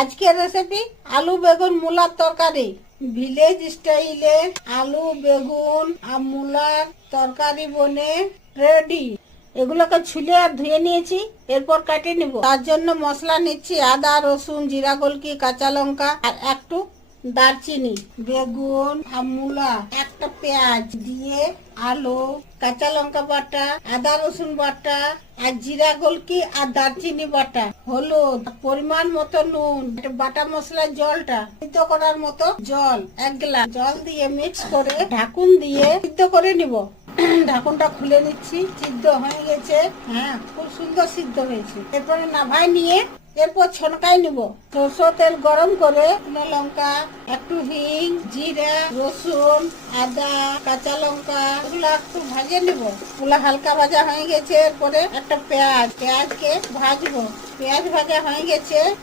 আজকের রেসিপি আলু বেগুন মূলার তরকারি। ভিলেজ স্টাইলে আলু বেগুন আর মূলার তরকারি বনে রেডি। এগুলোকে ছুলে আর ধুয়ে নিয়েছি, এরপর কেটে নিব। তার জন্য মশলা নিচ্ছি আদা রসুন জিরা গোলকি কাঁচা লঙ্কা আর একটু দারচিনি, বেগুন আর মূলা, একটা পেঁয়াজ দিয়ে আলু কাঁচা লঙ্কা বাটা আদা রসুন বাটা আর জিরা গোলকি আর দারচিনি বাটা, হলুদ পরিমাণ মতো নুন, বাটা মশলার জলটা সিদ্ধ করার মতো জল 1 গ্লাস জল দিয়ে মিক্স করে ঢাকুন দিয়ে সিদ্ধ করে নিব। ঢাকুনটা খুলে নিচ্ছি। সিদ্ধ হয়ে গেছে, হ্যাঁ খুব সুন্দর সিদ্ধ হয়েছে। এরপরে নাভাই নিয়ে এরপর ছনকাই নিব। সরষের তেল গরম করে শুকনো লঙ্কা, একটু হিং, জিরা, রসুন, আদা, কাঁচা লঙ্কা এগুলো একটু ভাজে নিব। এগুলো হালকা ভাজা হয়ে গেছে। এরপরে একটা পেঁয়াজকে ভাজবো। পেঁয়াজ ভাজা হয়ে গেছে,